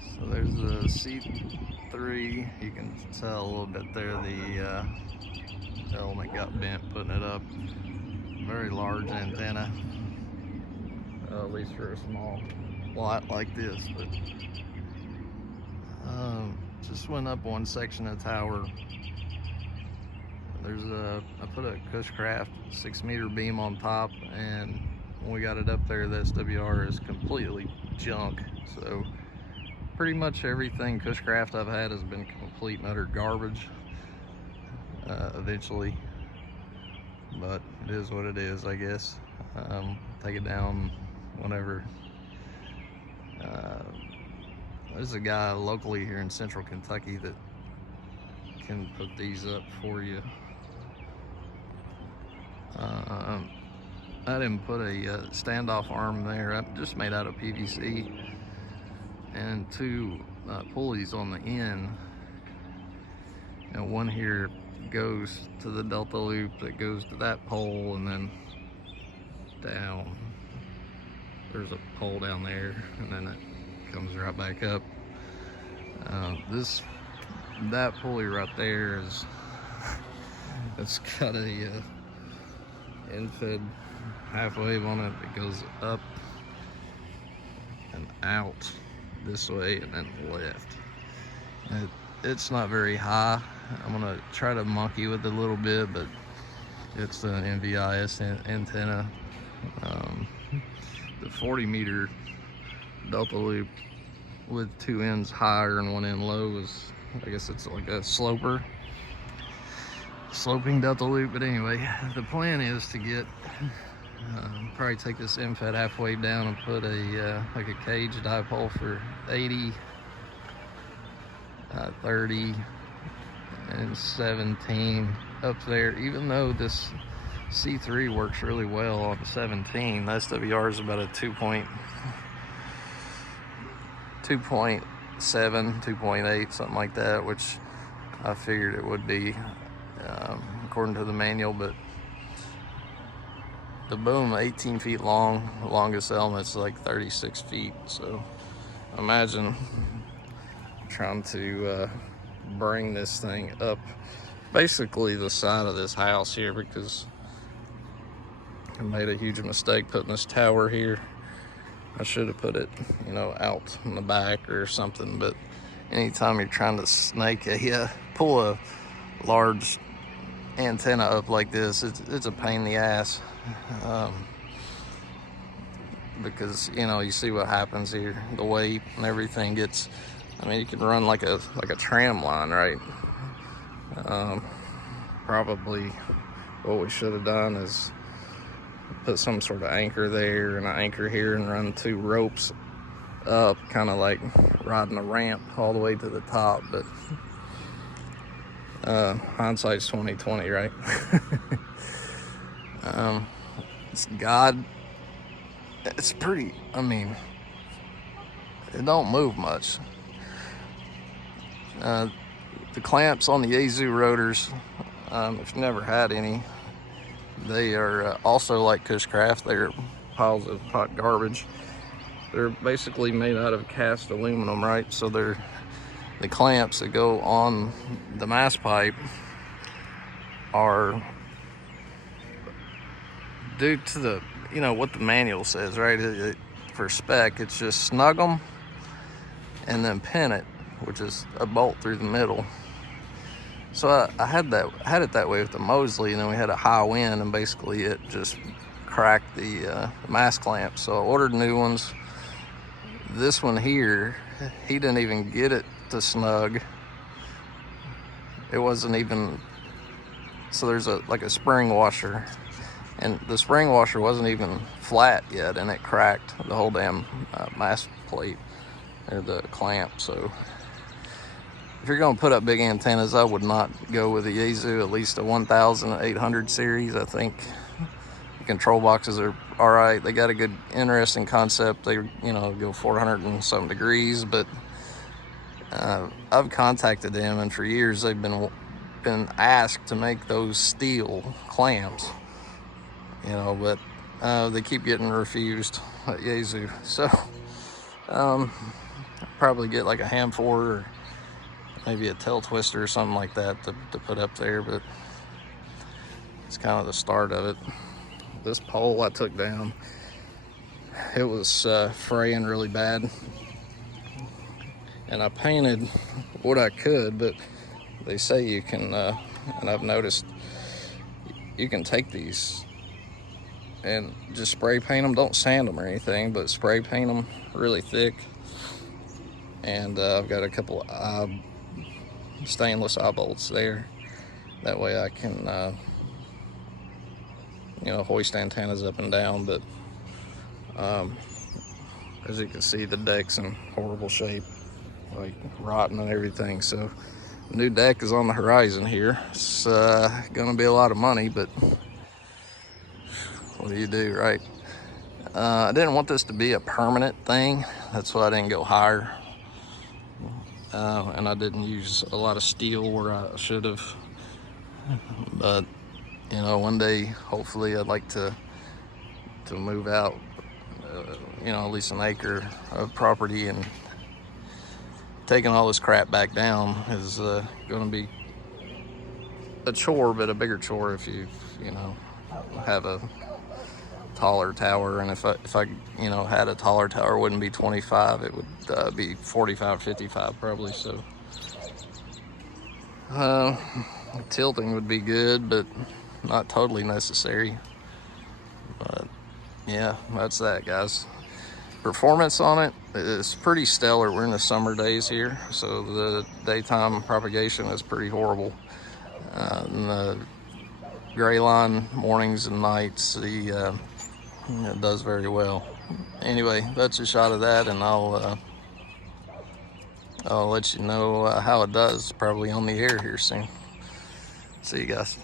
So there's the C3. You can tell a little bit there the element got bent putting it up. Very large antenna, at least for a small lot like this. But just went up one section of the tower. I put a Cushcraft 6-meter beam on top, and when we got it up there, the SWR is completely junk. So pretty much everything Cushcraft I've had has been complete and utter garbage eventually, but it is what it is, I guess. Take it down whenever. There's a guy locally here in central Kentucky that can put these up for you. I didn't put a standoff arm there. I just made out of PVC and two pulleys on the end. And one here goes to the delta loop that goes to that pole, and then down. There's a pole down there, and then it comes right back up. That pulley right there is, it's got a end-fed half wave on it that goes up and out this way and then left. It's not very high. I'm gonna try to monkey with it a little bit, but it's an NVIS antenna. The 40-meter delta loop with two ends higher and one end low is, I guess it's like a sloping delta loop. But anyway, the plan is to get probably take this end-fed halfway down and put a like a cage dipole for 80, 30, and 17 up there. Even though this C3 works really well on 17, the SWR is about a 2.7, 2.8, something like that, which I figured it would be according to the manual. But the boom 18 feet long, the longest element's like 36 feet. So imagine trying to bring this thing up basically the side of this house here, because I made a huge mistake putting this tower here. I should have put it, out in the back or something. But anytime you're trying to pull a large antenna up like this, it's a pain in the ass. Because you see what happens here, the weight and everything gets. You can run like a tram line, right? Probably what we should have done is put some sort of anchor there and an anchor here and run two ropes up, kind of like riding a ramp all the way to the top. But hindsight's 2020, right? It's pretty, it don't move much. The clamps on the Yazoo rotors, if you've never had any, they are also like Cushcraft. They're piles of hot garbage. They're basically made out of cast aluminum, right? So they're the clamps that go on the mast pipe are due to the what the manual says, right? For spec, it's just snug them and then pin it, which is a bolt through the middle. So I had it that way with the Mosley, and then we had a high wind, and basically it just cracked the mast clamp. So I ordered new ones. This one here, he didn't even get it to snug. It wasn't even, so there's like a spring washer, and the spring washer wasn't even flat yet, and it cracked the whole damn mast plate or the clamp. So if you're going to put up big antennas, I would not go with a Yazoo, at least a 1800 series. I think the control boxes are all right. They got a good, interesting concept. They, go 400 and some degrees, but I've contacted them, and for years they've been asked to make those steel clamps, but they keep getting refused at Yazoo. So probably get like a ham for or maybe a tail twister or something like that to put up there, but it's kind of the start of it. This pole I took down, it was fraying really bad, and I painted what I could, but they say you can, and I've noticed you can take these and just spray paint them. Don't sand them or anything, but spray paint them really thick. And I've got a couple stainless eye bolts there. That way I can, you know, hoist antennas up and down. But as you can see, the deck's in horrible shape, like rotten and everything. So new deck is on the horizon here. It's gonna be a lot of money, but what do you do, right? I didn't want this to be a permanent thing. That's why I didn't go higher. And I didn't use a lot of steel where I should have. But, you know, one day, hopefully, I'd like to move out, you know, at least an acre of property, and taking all this crap back down is going to be a chore, but a bigger chore if you know, have a taller tower. And if I you know, had a taller tower, it wouldn't be 25, it would be 45, 55 probably. So tilting would be good, but not totally necessary. But yeah, that's that, guys. Performance on it is pretty stellar. We're in the summer days here, so the daytime propagation is pretty horrible. And the gray line mornings and nights, it does very well. Anyway, that's a shot of that, and I'll let you know how it does, probably on the air here soon. See you guys.